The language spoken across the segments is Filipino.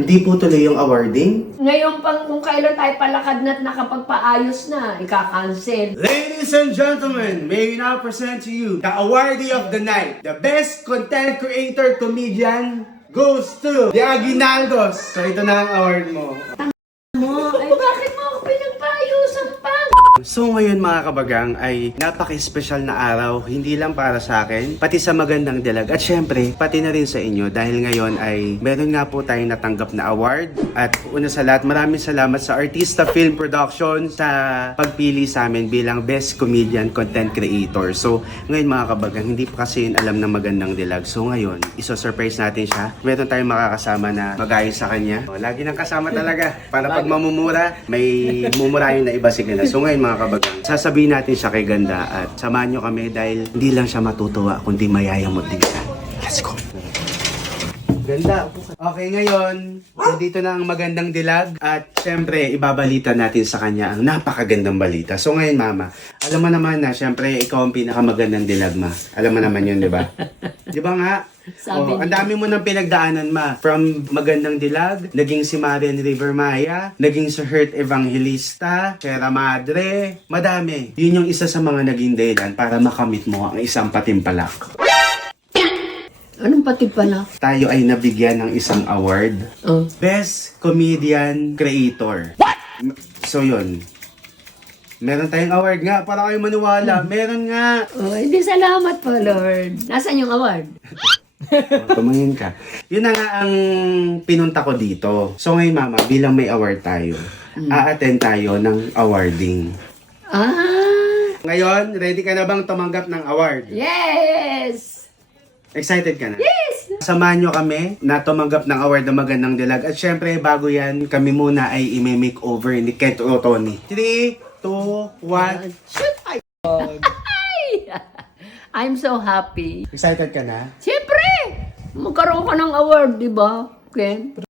Hindi po tuloy yung awarding. Ngayon pang kung kailan tayo palakad na at nakapagpaayos na, ika-cancel. Ladies and gentlemen, may we now present to you the awardee of the night. The best content creator comedian goes to the Aguinaldos. So ito na ang award mo. Ay, bakit mo ako pinagpaayusan pa? So ngayon mga kabagang ay napaka-espesyal na araw, hindi lang para sa akin, pati sa Magandang Dilag at syempre pati na rin sa inyo dahil ngayon ay meron nga po tayong natanggap na award at una sa lahat maraming salamat sa Artista Film Production sa pagpili sa amin bilang Best Comedian Content Creator. So ngayon mga kabagang hindi pa kasi yun alam ng Magandang Dilag. So ngayon iso-surprise natin siya. Meron tayong makakasama na mag-ayos sa kanya. Lagi nang kasama talaga para pag mamumura may mumurahin na iba si Ganda. So ngayon mga kabagang, sasabihin natin siya kay Ganda at samahan nyo kami dahil hindi lang siya matutuwa kundi mayayamot din siya. Let's go! Ganda. Okay, ngayon, nandito na ang Magandang Dilag at syempre, ibabalita natin sa kanya ang napakagandang balita. So ngayon, Mama, alam mo naman na syempre, ikaw ang pinakamagandang dilag, Ma. Alam mo naman yun, di ba? Di ba nga? Oh, ang dami mo nang pinagdaanan, Ma. From Magandang Dilag, naging si Marian River Maya, naging si Hurt Evangelista, Sierra Madre, madami. Yun yung isa sa mga naging dahilan para makamit mo ang isang patimpalak. Anong pati pala? Tayo ay nabigyan ng isang award. Oh. Best Comedian Creator. What? So yun. Meron tayong award nga. Para kayo maniwala. Meron nga. Oh, hindi salamat po, Lord. Nasaan yung award? Tumingin ka. Yun na nga ang pinunta ko dito. So ngayon, Mama, bilang may award tayo, a-attend tayo ng awarding. Ah! Ngayon, ready ka na bang tumanggap ng award? Yes! Excited ka na? Yes! Samahan nyo kami na tumanggap ng award ng Magandang Dilag. At syempre, bago yan, kami muna ay i-makeover ni Kent Tony. 3, 2, 1. Shoot! Ay! I'm so happy. Excited ka na? Siyempre! Magkaroon ka ng award, di ba, Ken?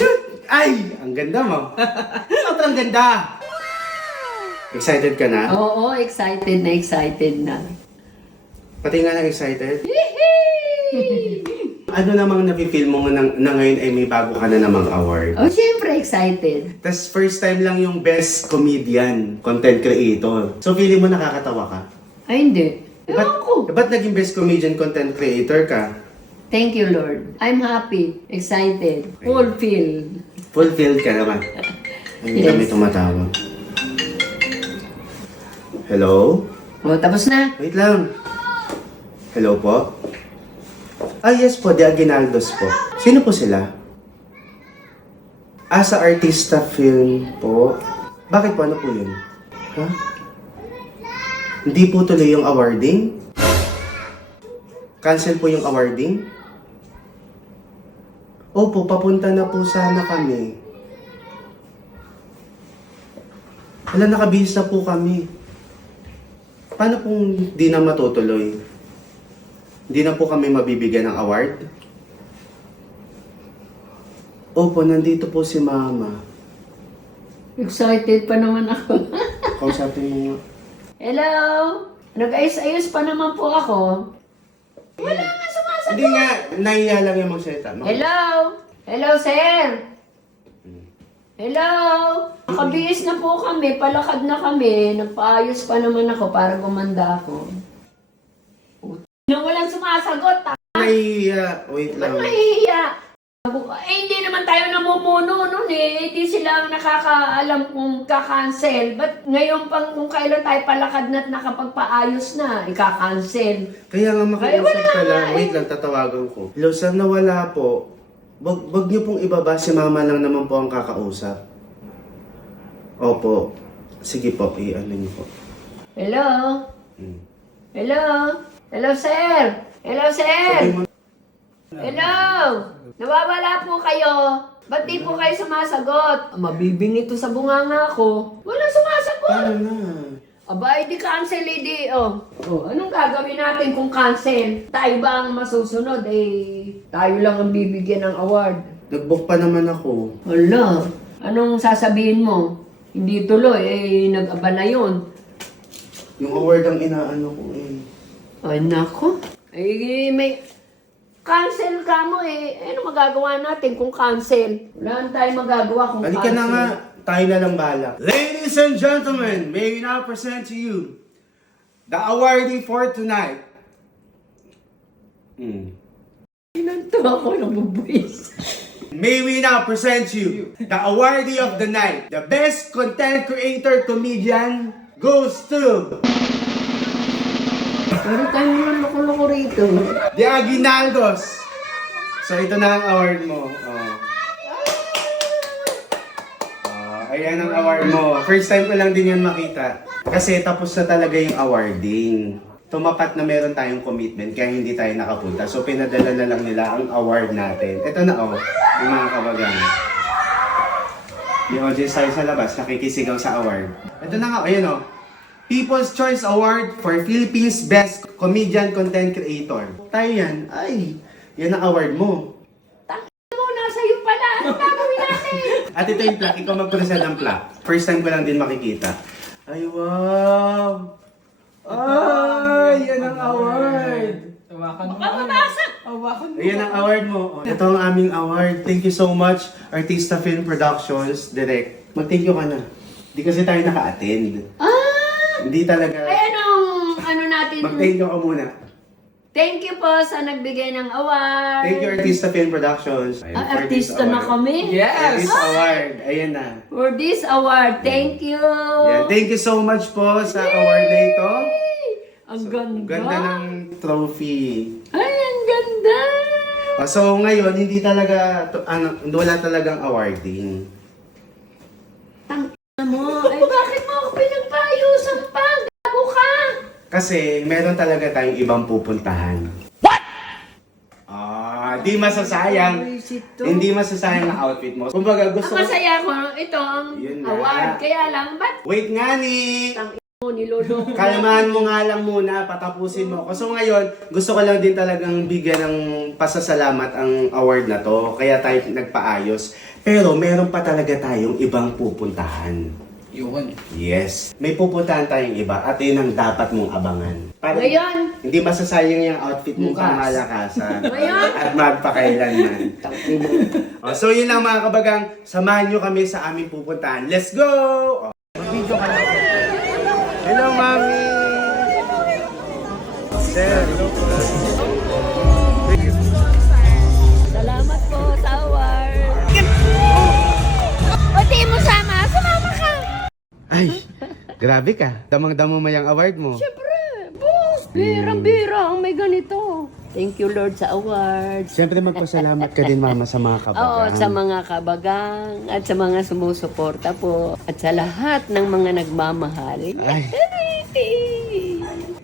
Shoot! Ay! Ang ganda mo. Sobrang ganda! Excited ka na? Oo, excited na. Pati nga na excited? Ano namang napipil mo na ngayon ay may bago ka na namang award? Oh, siyempre excited. Tas first time lang yung Best Comedian Content Creator. So feeling mo nakakatawa ka? Ay, hindi. Ewan ko. Ba't naging Best Comedian Content Creator ka? Thank you, Lord. I'm happy, excited, fulfilled. Fulfilled ka naman. Hindi Yes. kami tumatawag. Hello? Oh, tapos na. Wait lang. Hello po? Yes po, The Aguinaldos po. Sino po sila? Sa Artista Film po. Bakit po? Ano po yun? Ha? Hindi po tuloy yung awarding? Cancel po yung awarding? Opo, papunta na po sana kami. Wala, nakabihis na po kami. Paano kung di na matutuloy? Hindi na po kami mabibigyan ng award? Opo, nandito po si Mama. Excited pa naman ako. Kausapin mo nga. Hello? Nag-ayos-ayos pa naman po ako. Wala nga sumasagot. Hindi nga, nahiya lang yung magsalita. Hello? Hello, sir? Hello? Nakabihis na po kami, palakad na kami. Nagpaayos pa naman ako para gumanda ako. Nang walang sumasagot, Nahiya. Wait ba't lang. mahihiya? Hindi naman tayo namumuno nun eh. Hindi sila ang nakakaalam kung kakancel. Ba't ngayon pang kung kailan tayo palakad na at nakapagpaayos na, ika-cancel? Kaya nga makiusap ka wala lang. nga Wait lang, tatawagan ko. Hello, sir, nawala po. Wag niyo pong ibaba, si Mama lang naman po ang kakausap. Opo. Sige po, ano niyo po. Hello? Hello? Hello, sir? Hello, sir? Sabi mo, Hello? Nawawala po kayo. Ba't di po kayo sumasagot? Mabibing ito sa bunganga ko. Wala sumasagot. paano na? Aba, di cancel, di. Anong gagawin natin kung cancel? Tayo ba ang masusunod? Tayo lang ang bibigyan ng award. Nag-book pa naman ako. Hala, anong sasabihin mo? Hindi tuloy, nag-aba na yun. Yung award ang inaano ko eh. Ay, nako. Cancel ka mo eh. Ano magagawa natin kung cancel? Wala na tayong magagawa kung Halika cancel. na nga, tayo na lang bala. Ladies and gentlemen, may we now present to you the awardee for tonight. Inanto ako ng bubuis. May we now present you the awardee of the night. The best content creator comedian goes to Pero tayo mga loko-loko rito. the Aguinaldos. So ito na ang award mo. Ayan ang award mo. First time ko lang din yan makita. Kasi tapos na talaga yung awarding. Tumapat na meron tayong commitment kaya hindi tayo nakapunta. So pinadala na lang nila ang award natin. Ito na yung mga kabagang. Yung audience tayo sa labas, nakikisigaw sa award. Ito na nga, ayan People's Choice Award for Philippines Best Comedian Content Creator. Tayo yan. Ay, yan ang award mo. Mo, nasa iyo pala. Ano gagawin natin? At ito yung plaque. Ikaw mag-present ng plaque. First time ko lang din makikita. Ay, wow! Ay, yan ang award! Hawakan mo. Baka mabasa. Hawakan mo. Ayan ang award mo. Ito ang aming award. Thank you so much, Artista Film Productions, Direct. Mag-thank you ka na. Hindi kasi tayo naka-attend. Hindi talaga. Ay, anong, natin? Mag-thank you ka muna. Thank you po sa nagbigay ng award. Thank you, Artista Film Productions. Ayan, for this Artista na award. kami. For Yes! this award. Ayan na. For this award, thank you. Ayan. Thank you so much po sa award na ito. Ang Ang ganda. ganda ng trophy. Ay, ang ganda. So ngayon, hindi talaga, wala talagang awarding. Mo, ay bakit mo ako pinagpaayusan pa? Gago ka. Kasi meron talaga tayong ibang pupuntahan. What? Di masasayang. Hindi masasayang ang outfit mo. Kumbaga gusto Ang ko... masaya ko, ito ang Yun na. award. Kaya lang, ba't Wait nga ni! mo niloloko? Kalmahan mo nga lang muna, patapusin mo. So ngayon, gusto ko lang din talagang bigyan ng pasasalamat ang award na to. Kaya tayo nagpaayos. Pero meron pa talaga tayong ibang pupuntahan. Yun. Yes. May pupuntahan tayong iba at yun ang dapat mong abangan. Para Ngayon, hindi masasayang yung outfit mong Bukas. kamalakasan Ngayon? at magpakailanman. So yun lang mga kabagang, samahan nyo kami sa aming pupuntahan. Let's go! Mag-video ka lang. Hello, Mami! Sir, hello po. salamat po sa award. O, di mo sama. Sumama ka. Ay, grabe ka. Damang-damo mo yung award mo. Siyempre, boss. Birang-bira ang may ganito. Thank you, Lord, sa awards. Siyempre magpasalamat ka din, Mama, sa mga kabagang. Oo, sa mga kabagang at sa mga sumusuporta po at sa lahat ng mga nagmamahal. Ay.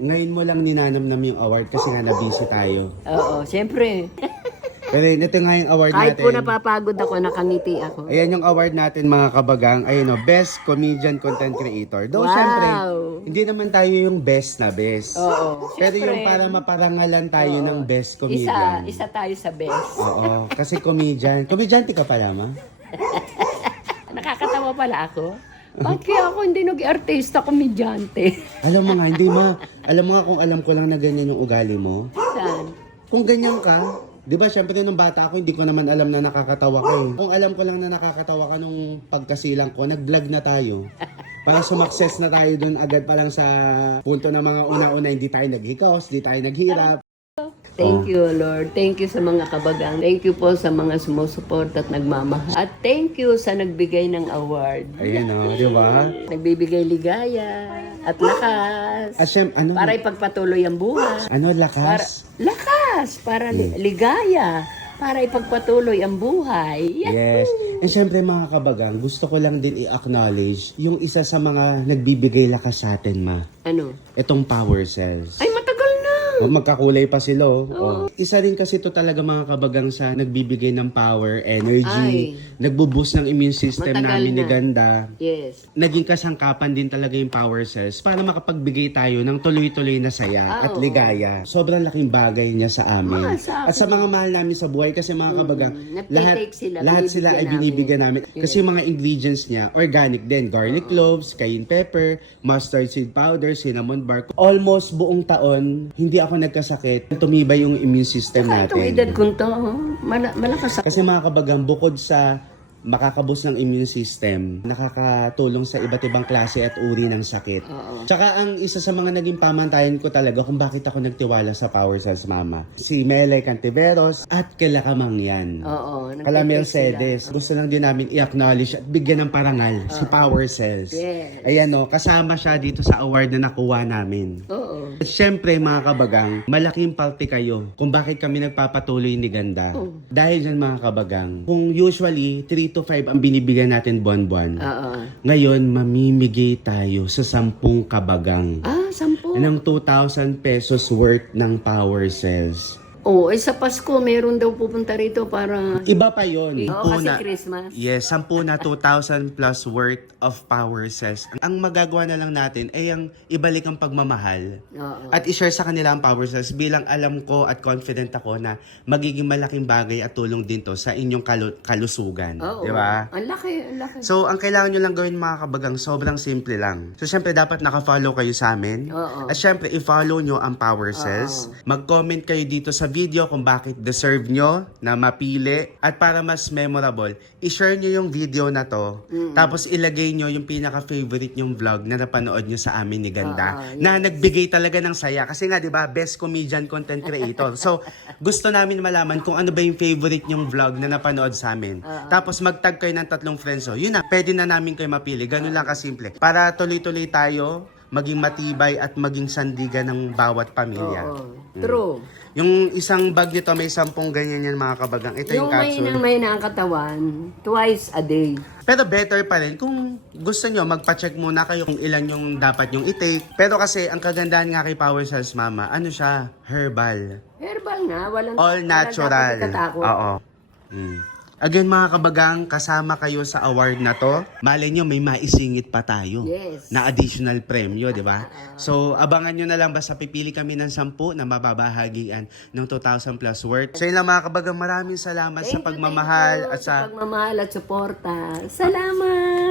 Ngayon mo lang ninanamnam yung award kasi nga na-busy tayo. Oo, siyempre. Pero ito nga yung award Kahit natin. po napapagod ako, nakangiti ako. Ayan yung award natin mga kabagang. Ayun Best Comedian Content Creator. Though Wow. syempre, hindi naman tayo yung best na best. Oo, Pero syempre. yung para maparangalan tayo ng best comedian. Isa tayo sa best. Oo, kasi comedian. Komedyante ka pala, ma? Nakakatawa pala ako. Bakit kaya ako hindi nag-artista, komedyante? Alam mo nga, hindi ma. Alam mo nga kung alam ko lang na ganyan yung ugali mo. Saan? Kung ganyan ka, di ba syempre nung bata ako, hindi ko naman alam na nakakatawa ka eh. Kung alam ko lang na nakakatawa ka nung pagkasilang ko, nag-vlog na tayo. Para sumakses na tayo dun agad pa lang sa punto na mga una-una, hindi tayo naghikos, hindi tayo naghirap. Thank you, Lord. Thank you sa mga kabagang. Thank you po sa mga sumusuport at nagmamahal. At thank you sa nagbigay ng award. Ayan o, di ba? Nagbibigay ligaya at lakas. Asyem, ano? Para ipagpatuloy ang buhay. Ano, Para, lakas? lakas. Para ligaya. Para ipagpatuloy ang buhay. Yes. And syempre mga kabagang, gusto ko lang din i-acknowledge yung isa sa mga nagbibigay lakas sa atin, ma. Ano? Itong power cells. Ay, matagal na. O, magkakulay pa sila, oh. Isa rin kasi to talaga mga kabagang sa nagbibigay ng power, energy, nagbo-boost ng immune system Matagal namin ni na. Ganda. Yes. Naging kasangkapan din talaga yung power cells para makapagbigay tayo ng tuloy-tuloy na saya at Oo. ligaya. Sobrang laking bagay niya sa amin. Mahal sa akin. At sa mga mahal namin sa buhay kasi mga kabagang, Nagtitake sila, lahat sila ay binibigyan namin. Yes. Kasi yung mga ingredients niya, organic din. Garlic cloves, cayenne pepper, mustard seed powder, cinnamon bark. Almost buong taon, hindi ako ako nagkasakit, tumibay yung immune system Saka itong edad natin. ko to, malakas ako. Kasi mga kabagang, bukod sa makakabos ng immune system, nakakatulong sa iba't ibang klase at uri ng sakit. Oo. Tsaka ang isa sa mga naging pamantayan ko talaga kung bakit ako nagtiwala sa Power Cells Mama, si Mele Cantiveros at kila Kamangyan. Oo. Kala nagtitake Mercedes. Gusto lang din namin i-acknowledge at bigyan ng parangal si Power Cells. Yes. Ayan o, kasama siya dito sa award na nakuha namin. sila. Oo. At syempre mga kabagang, malaking parte kayo kung bakit kami nagpapatuloy ni Ganda. Dahil dyan mga kabagang, kung usually 3 to 5 ang binibigyan natin buwan-buwan, Oo. ngayon mamimigay tayo sa 10 kabagang 10. ng 2,000 pesos worth ng Power Cells. Oo, sa Pasko, meron daw pupunta rito para... Iba pa yon. Oo, kasi Christmas. Yes, 10 na 2,000 plus worth of Power Cells. Ang magagawa na lang natin ay ang ibalik ang pagmamahal. Oo. At i-share sa kanila ang Power Cells bilang alam ko at confident ako na magiging malaking bagay at tulong din to sa inyong kalusugan. Oo. Di ba? Ang laki, ang laki. So, ang kailangan nyo lang gawin mga kabagang, sobrang simple lang. So, syempre, dapat naka-follow kayo sa amin. Oo. At syempre, i-follow nyo ang Power Cells. Mag-comment kayo dito sa video kung bakit deserve nyo na mapili. At para mas memorable, i-share nyo yung video na to. Tapos, ilagay nyo yung pinaka-favorite nyong vlog na napanood nyo sa amin ni Ganda. Na nagbigay talaga ng saya. Kasi nga, di ba, best comedian content creator. So, gusto namin malaman kung ano ba yung favorite nyong vlog na napanood sa amin. Tapos, mag-tag kayo ng 3 friends. So, yun na, pwede na namin kayo mapili. Ganun lang kasimple. Para tuloy-tuloy tayo, maging matibay at maging sandigan ng bawat pamilya. Oo. True. Yung isang bag nito may 10 ganyan yan mga kabagang. Ito yung capsule. may nakakatawan, twice a day. Pero better pa rin kung gusto nyo, magpa-check muna kayo kung ilan yung dapat yung i-take. Pero kasi ang kagandahan nga kay Power Cells Mama, ano siya? Herbal. Herbal na, walang All natural. Walang dapat ikatakot. Oo. Again mga kabagang, kasama kayo sa award na to. Malay nyo, may maisingit pa tayo. Yes. Na additional premyo, di ba? So, abangan nyo na lang, basta pipili kami ng 10 na mababahagian ng 2,000 plus worth. So, yun lang mga kabagang, maraming salamat sa pagmamahal at sa... pagmamahal at suporta. Salamat!